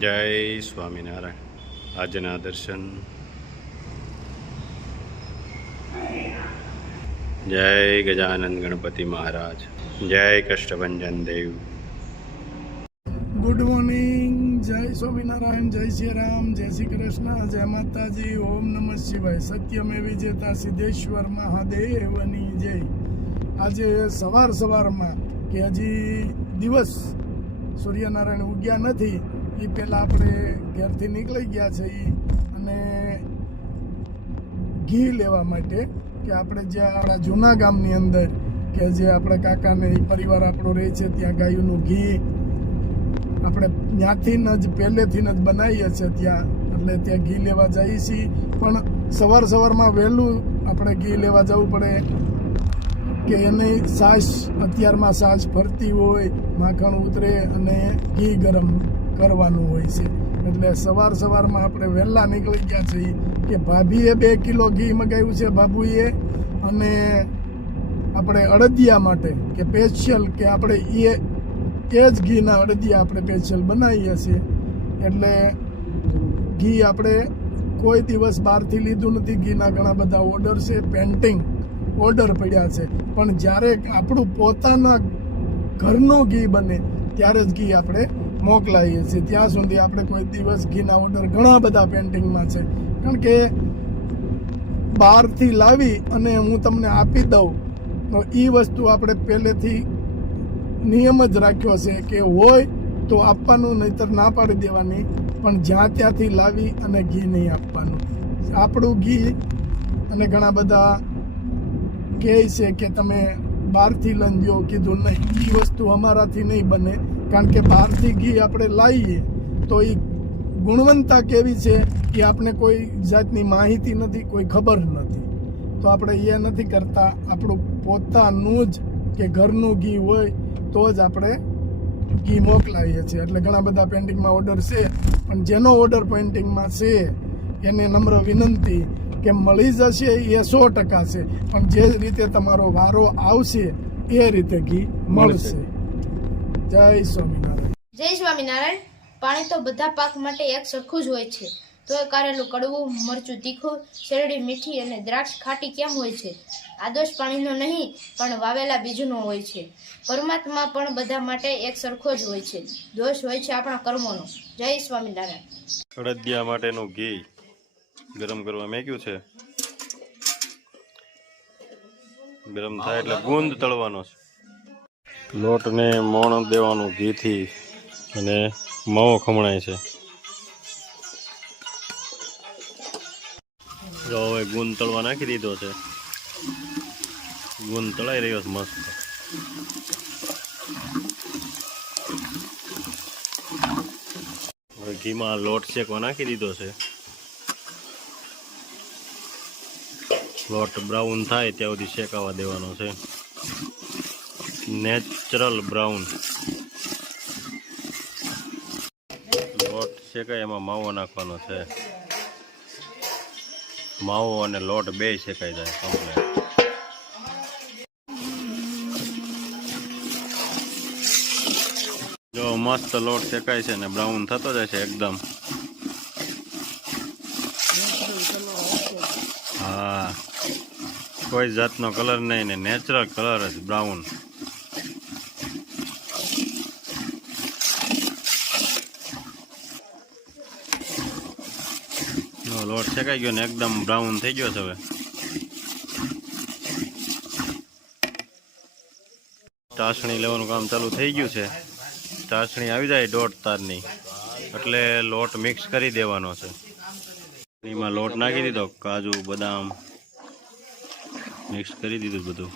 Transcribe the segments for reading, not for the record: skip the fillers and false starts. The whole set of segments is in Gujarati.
જય સ્વામિનારાયણ. આજના દર્શન. જય ગજાનંદ ગણપતિ મહારાજ. જય કષ્ટભંજન દેવ. Good morning. જય સ્વામિનારાયણ, જય શ્રી રામ, જય શ્રી કૃષ્ણ, જય માતાજી, ઓમ નમઃ શિવાય. સત્યમે વિજેતા સિદ્ધેશ્વર મહાદેવની જય. આજે સવારમાં કે હજી દિવસ સૂર્યનારાયણ ઉગ્યા નથી એ પહેલાં આપણે ઘેરથી નીકળી ગયા છે અને ઘી લેવા માટે કે આપણે જ્યાં આપણા જૂના ગામની અંદર કે જે આપણે કાકાને પરિવાર આપણો રહે છે ત્યાં ગાયોનું ઘી આપણે ત્યાંથી જ પહેલેથી જ બનાવીએ છીએ ત્યાં, એટલે ત્યાં ઘી લેવા જઈએ છીએ. પણ સવારમાં વહેલું આપણે ઘી લેવા જવું પડે કે એની છાશ અત્યારમાં છાશ ફરતી હોય, માખણ ઉતરે અને ઘી ગરમ કરવાનું હોય છે. એટલે સવારમાં આપણે વહેલા નીકળી ગયા છીએ કે ભાભીએ 2 કિલો ઘી મગાવ્યું છે બાબુએ, અને આપણે અડદિયા માટે કે સ્પેશિયલ કે આપણે એ જ ઘીના અડદિયા આપણે સ્પેશિયલ બનાવીએ છીએ. એટલે ઘી આપણે કોઈ દિવસ બહારથી લીધું નથી. ઘીના ઘણા બધા ઓર્ડર છે, પેન્ટિંગ ઓર્ડર પડ્યા છે, પણ જ્યારે આપણું પોતાના ઘરનું ઘી બને ત્યારે જ ઘી આપણે મોકલાવીએ છીએ. ત્યાં સુધી આપણે કોઈ દિવસ ઘીના ઓર્ડર ઘણા બધા પેન્ટિંગમાં છે. કારણ કે બહારથી લાવી અને હું તમને આપી દઉં તો એ વસ્તુ આપણે પહેલેથી નિયમ જ રાખ્યો છે કે હોય તો આપવાનું, નહીંતર ના પાડી દેવાની, પણ જ્યાં ત્યાંથી લાવી અને ઘી નહીં આપવાનું. આપણું ઘી અને ઘણા બધા કહે છે કે તમે બહારથી લઈને જો, કીધું નહીં, એ વસ્તુ અમારાથી નહીં બને. કારણ કે બહારથી ઘી આપણે લાવીએ તો એ ગુણવત્તા કેવી છે એ આપણે કોઈ જાતની માહિતી નથી, કોઈ ખબર નથી. તો આપણે એ નથી કરતા. આપણું પોતાનું જ કે ઘરનું ઘી હોય તો જ આપણે ઘી મોકલાવીએ છીએ. એટલે ઘણા બધા પેન્ટિંગમાં ઓર્ડર છે, પણ જેનો ઓર્ડર પેન્ટિંગમાં છે એને નમ્ર વિનંતી કે મળી જશે એ 100% છે, પણ જે રીતે તમારો વારો આવશે એ રીતે ઘી મળશે. જય સ્વામિનારાયણ. જય સ્વામિનારાયણ. પાણી તો બધા પાક માટે એક સરખું જ હોય છે. તો કારેલું કડવું, મરચું તીખું, શેરડી મીઠી અને દ્રાક્ષ ખાટી કેમ હોય છે? આ દોષ પાણીનો નહીં, પણ વાવેલા બીજનો હોય છે. પરમાત્મા પણ બધા માટે એક સરખો જ હોય છે. દોષ હોય છે આપણા કર્મોનો. જય સ્વામિનારાયણ. અડદિયા માટેનું ઘી ગરમ કરવા મેક્યું છે. ગરમ થાય એટલે ગુંદ તળવાનો છે. લોટને મોણ દેવાનું ઘીથી અને માવો ખમણાય છે. જો હવે ગુંદ તળવા નાખી દીધો છે. ગુંદ તળાઈ રહ્યો છે મસ્ત. હવે ઘીમાં લોટ શેકવા નાખી દીધો છે. લોટ બ્રાઉન થાય ત્યાં સુધી શેકાવા દેવાનો છે. Natural brown. લોટ શેકાય એમાં માવો નાખવાનો છે. માવો અને લોટ બે શેકાઈ જાય કમ્પ્લીટ. જો મસ્ત લોટ શેકાય છે ને બ્રાઉન થતો જાય છે એકદમ. હા, કોઈ જાતનો કલર નહીં ને નેચરલ કલર જ બ્રાઉન. લોટ શેકાઈ ગયો ને એકદમ બ્રાઉન થઈ ગયો છે. હવે ચાસણી લેવાનું કામ ચાલુ થઈ ગયું છે. ચાસણી આવી જાય 1.5 તારની એટલે લોટ મિક્સ કરી દેવાનો છે. એમાં લોટ નાખી દીધો, કાજુ બદામ મિક્સ કરી દીધું બધું.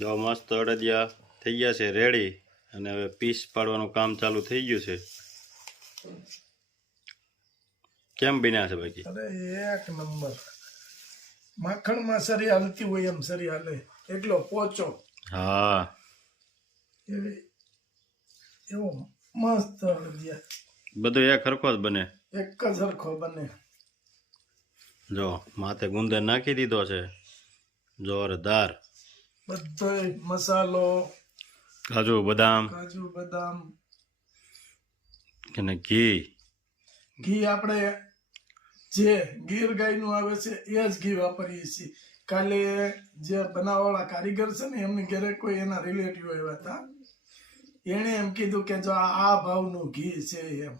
જો મસ્ત અડદિયા થઈ ગયા છે રેડી, અને હવે પીસ પાડવાનું કામ ચાલુ થઈ ગયું છે. કેમ બન્યા છે બાકી? અરે એક નંબર. માખણમાં સરી હાલતી હોય એમ સરી હાલે, એટલો પોચો. હા, એવો મસ્ત અડદિયા. બધું એક સરખો જ બને. એક જ સરખો બને. જો માથે ગુંદર નાખી દીધો છે જોરદાર. બધોય મસાલો, કાજુ બદામ કાજુ બદામ, અને ઘી. ઘી આપણે જે ગીર ગાયનું આવે છે એ જ ઘી વાપરીએ છીએ. કાલે જે બનાવવાળા કારીગર છે ને એમની ઘરે કોઈ એના રિલેટિવ આવ્યા હતા, એણે એમ કીધું કે જો આ ભાવનું ઘી છે એમ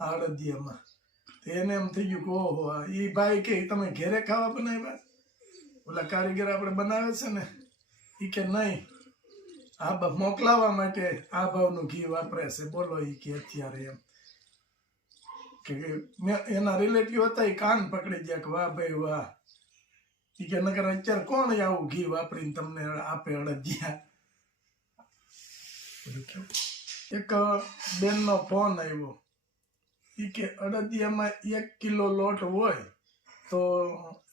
હળદિયામાં. એને એમ થઈ ગયું કે ઓહો, એ ભાઈ કે તમે ઘરે ખાવા બનાવ્યા? ઓલા કારીગર આપણે બનાવે છે ને એ કે નહીં, આ મોકલાવા માટે આ ભાવનું ઘી વાપરે છે. બોલો એ કે અત્યારે એમ કે એના રિલેટિવ હતા, એ કાન પકડી ગયા કે વાહ ભાઈ વાહ. એ કે નકર અત્યારે કોણ આવું ઘી વાપરીને તમને આપે અડદિયા. એક બેનનો ફોન આવ્યો, એ કે અડદિયામાં 1 કિલો લોટ હોય તો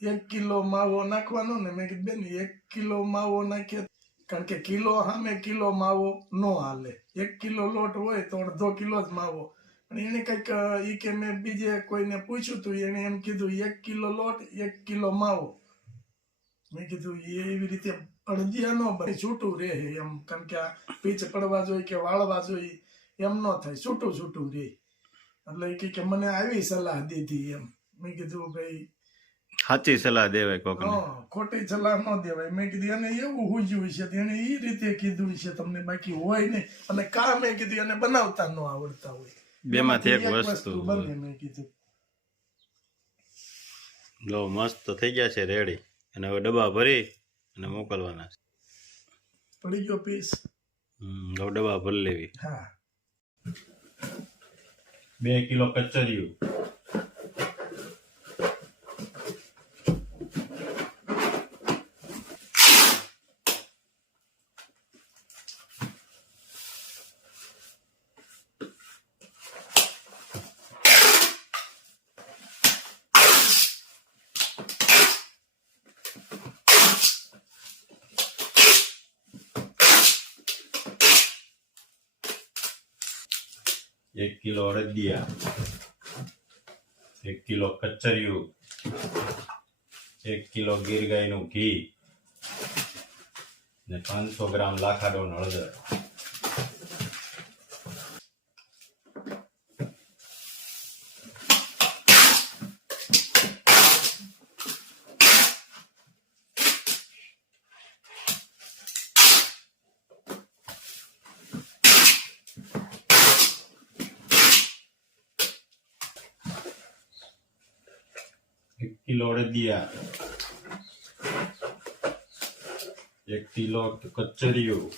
1 કિલો માવો નાખવાનો ને. મેં કીધું બેન 1 કિલો માવો નાખીએ, કારણ કે કિલો સામે કિલો માવો ન હાલે. 1 કિલો લોટ હોય તો 1/2 કિલો જ માવો. પણ એને કંઈક એ કે મેં બીજે કોઈને પૂછ્યું હતું, એને એમ કીધું 1 કિલો લોટ 1 કિલો માવો. મેં કીધું એવી રીતે અડદિયા ન બને, છૂટું રહે એમ, કારણ કે આ પીચ પડવા જોઈએ કે વાળવા જોઈએ એમ ન થાય, છૂટું છૂટું રહે. એટલે કે મને આવી સલાહ દીધી એમ. મેં કીધું ભાઈ સાચી સલાહ દેવાય કોકને. ખોટી સલાહ ન દેવાય. મેં કીધું એને એવું હુજ્યું છે, એને એ રીતે કીધું છે તમને, બાકી હોય નહીં. અને કા મેં કીધું એને બનાવતા ન આવડતા હોય, બેમાંથી એક વસ્તુ બને. મેં કીધું લો મસ્ત થઈ ગયા છે રેડી, અને હવે ડબ્બા ભરી અને મોકલવાના છે. પડી ગયો પીસ. હવે ડબ્બા ભરી લેવી. હા, 2 કિલો કચરિયું, એક કિલો અડદિયા, 1 કિલો કચરિયું, 1 કિલો ગીર ગાયનું ઘી ને 500 ગ્રામ લાખાડોનો હળદર. કિલો અડદિયા, 1 કિલો કચરિયું,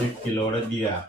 1 કિલો અડદિયા,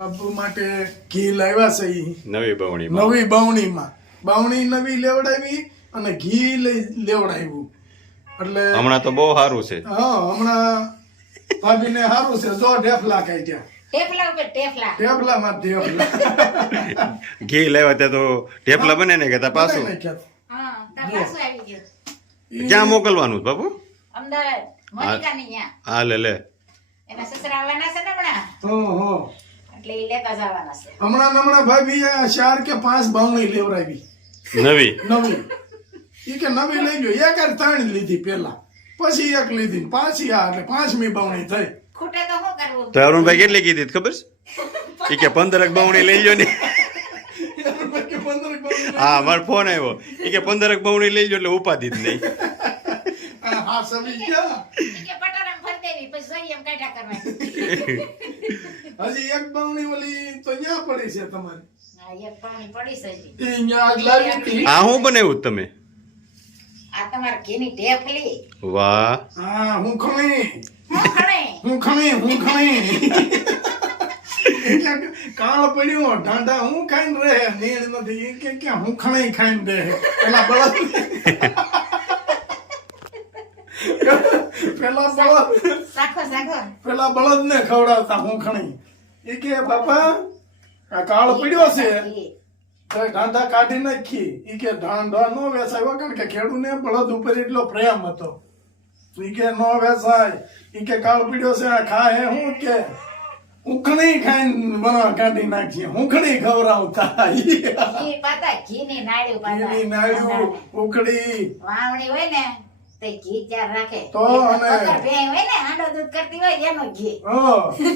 બાપુ માટે ઘી લાવ્યા છે ઈ નવી બવણી નવી બાવણીમાં. બાવણી નવી લેવડાવી અને ઘી લેવડાવ્યું. એટલે હમણાં તો બહુ સારું છે. હા, હમણાં ભાભીને સારું છે. જો ઢેફલા કાઢ્યા, ટેફલા ઉપર ટેફલા, ઢેફલામાં ઢેફલા. ઘી લેવા ત્યાં તો ઢેપલા બને ને કે પાછું નાખ્યા. હા તાર પાછું આવી ગયું ક્યાં મોકલવાનું છે બાપુ? અમદાવાદ મોનિકાની ન્યા. હા લે એના સસરા આવવાના છે ને હમણાં, હો. એટલે ઈ લેતા જવાના છે. હમણાં ભાભી 4 કે 5 બાવણી લેવડાવી નવી. નવી. ઈ કે નવી લઈ ગયો. એક જ 3 લીધી પેલા, પછી 1 લીધી, પાછી આ એટલે 5મી બાવણી થઈ. ખૂટે તો શું કરવું? તો અરુણભાઈ કેટલી કીધી ખબર છે? એ કે 15 બવણી લઈ લો ને. હા, મારો ફોન આવ્યો. એ કે 15 બવણી લઈ લો એટલે ઉપાધિ જ નહીં. હા, સમજી ગયા. કે પટારામ ફરી દેવી પછી સહી એમ કાઢા કરવાની. હજી 1 બાવણી ઓલી તો ન્યા પડી છે તમારી. હા એક પાણી પડી છે હજી. એ ન્યા આગ લાવી હતી. આ હું બનાવ્યું તમે? આ તમારા ઘીની ઢેફલી વાહ હા હું ખણી હું ખણે હું ખણી એટલે કાળ પડ્યો ઢાંઢા હું ખાઈને રહે નીડ નથી એ કે હું ખણી ખાઈને રહે પેલા બળદ સાખો સાખો પેલા બળદ ને ખવડાવતા હું ખણી એ કે બાપા આ કાળ પડ્યો છે તો ઢાંઢા કાઢી નાખી ઈ કે ઢાંઢા નો વેસાય કારણ કે ખેડૂને બળદ ઉપર એટલો પ્રેમ હતો ઈ કે નો વેસાય ઈ કે કાળ પીડ્યો છે આ ખાય હું કે ઉખણી ખાઈને બના કાઢી નાખીએ ઉખણી ખવડાવતા ઘી પાતા ઘીની નાળ્યું પાતા એની નાળિયું ઉખડી વાવણી હોય ને તે ઘી ચાર રાખે તો અને- પકડ ભેં હોય ને હાંડો દૂધ કરતી હોય એનું ઘી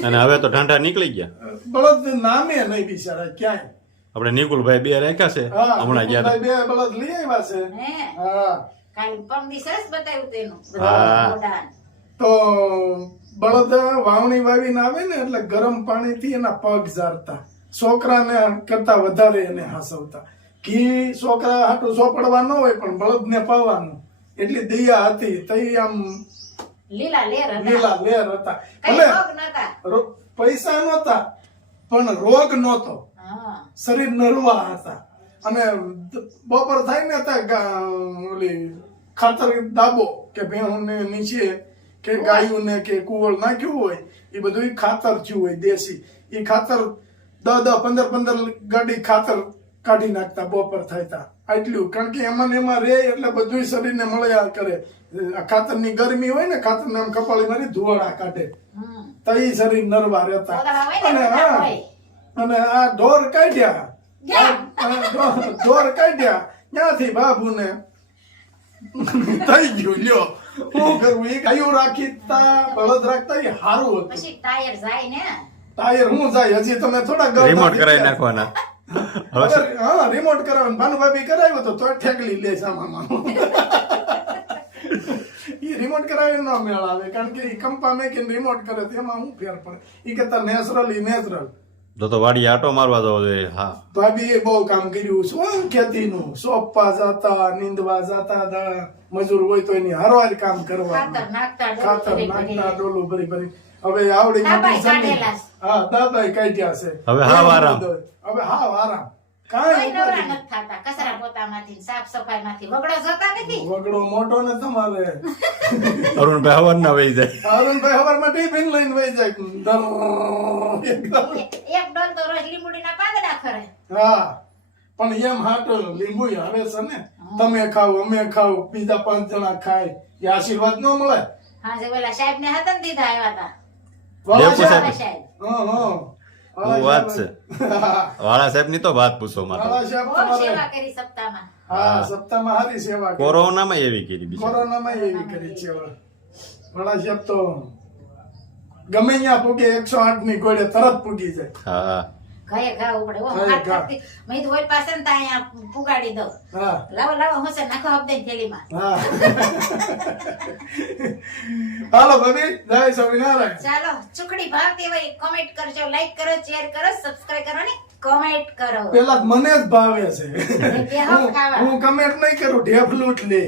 અને હવે તો ઠંડા નીકળી ગયા બળદ નામે નહીં બિચારા ક્યાંય આપણે નિકુલભાઈ બે રાખ્યા છે હા હમણાં ગયા બે બળદ લઈ આવ્યા છે હે હા કાલ પમદી સરસ બતાવ્યું તેનું હા. મોઢાને. તો બળદ વાવણી વાવીને આવે ને એટલે ગરમ પાણીથી એના પગ ઝારતા છોકરાને કરતા વધારે એને હાસવતા ઘી છોકરા હાટું સોપડવા ન હોય પણ બળદને પાવાનું એટલી દયા હતી તઈ આમ લીલા લેર હતા લીલા લેર હતા કઈ ભલે રોગ નતા પૈસા નહોતા પણ રોગ નહોતો હા શરીર નરવા હતા અને બપોર થાય ને ઓલી ખાતર દાબો કે ભેહુંને નીચે કે ગાયુંને કે કુવળ નાખ્યું હોય એ બધું ખાતર થયું હોય દેશી એ ખાતર 10-15 ગાડી ખાતર કાઢી નાખતા બપોર થતા આટલું કારણ કે એમાં ને એમાં રે એટલે બધું શરીરને મળ્યા કરે આ ખાતરની ગરમી હોય ને ખાતરને આમ કપાળી મારી ધુવાડા કાઢે હમ તો ઈ શરીર નરવા રહેતા પોદળા હોય ને અને પોદળા હા હોય. અને આ ઢોર કાઢ્યા ઢોર કાઢ્યા ત્યાંથી બાબુને થઈ ગયું લ્યો શું કરવું એ ગાયું રાખી તા બળદ રાખતા એ સારું હતું પછી ટાયર જાય ને ટાયર હું જાય હજી તમે થોડા ગરમ રિમોટ થઈ કરાવી ગયા. નાખવાના હવે હા રિમોટ કરાવે ભાનુભાભી કરાવ્યો તો ઠેકલી લે સામામાં ઈ રિમોટ કરાવે ન મેળ આવે કારણ કે ઈ કંપા મેકીને રિમોટ કરે તો એમાં શું ફેર પડે ઈ કરતા નેચરલ તો વાડી આટો મારવા જવો જોઈએ હા ભાભી એ બહુ કામ કર્યું શું ખેતીનું સોંપવા જતા નીંદવા જતા મજૂર હોય તો એની હારવાર કામ કરવા ખાતર નાખતા ખાતર ડોલું ભરી નાખતા ભરી. ડોલું ભરી ભરી હવે આવડી દાબાઈ મોટી જમીન. કાઢેલા છે. હા દાદાઈ કાઢ્યા છે હવે હાવ આરામ. હવે હાવ આરામ કોઈ કાંઈ નવરા ઉપાધિ નથી થતા કચરા પોતામાંથી સાફ સફાઈ માંથી વગડો જતા નથી વગડો મોટો ને તમારે અરુણભાઈ હવન ના વહી જાય અરુણભાઈ હવારમાં ટિફિન લઈને વહી જાય એકદમ. એક ડોલ તો રોજ લીંબુડીના પાંદડા ખરે હા પણ એમ હાટો લીંબુ આવે છે ને તમે ખાવ અમે ખાવ બીજા 5 જણા ખાય એ આશીર્વાદ ન મળે હા જે પેલા સાહેબ ને હતા ને દીધા આવ્યા હતા લેપુ સાહેબ. વાળા સાહેબ હા, હા. હું વાત છે હા, વાળા સાહેબ ની તો વાત પૂછો મારે વાળા સાહેબ બહુ તમારે- સેવા કરી સપ્તાહમાં હા સપ્તાહમાં હારી સેવા કરી. કોરોનામાં એવી કરી બીજી કોરોનામાં એવી કરી છે વાળા સાહેબ તો ગમે ત્યાં પૂગે 108 ની ગોળે તરત પૂગી જાય હા ઘરે ઘા ઉપડે ઓ ઘરે હાથ ઘા. થકતી મેં તો હોય પાસે ને ત્યાં અહીંયા પુગાડી દઉં હા લાવો લાવો હું છે નાખો હબદે થેલીમાં હા હાલો ભાભી જય સ્વામિનારાયણ ચાલો ચુકડી ભાવતી હોય કોમેન્ટ કરજો લાઈક કરો શેર કરો સબસ્ક્રાઇબ કરો ને કોમેન્ટ કરો પેલા તો મને જ ભાવે છે બેહો ખાવા. હું કમેન્ટ નહીં કરું ઢેફલું જ લે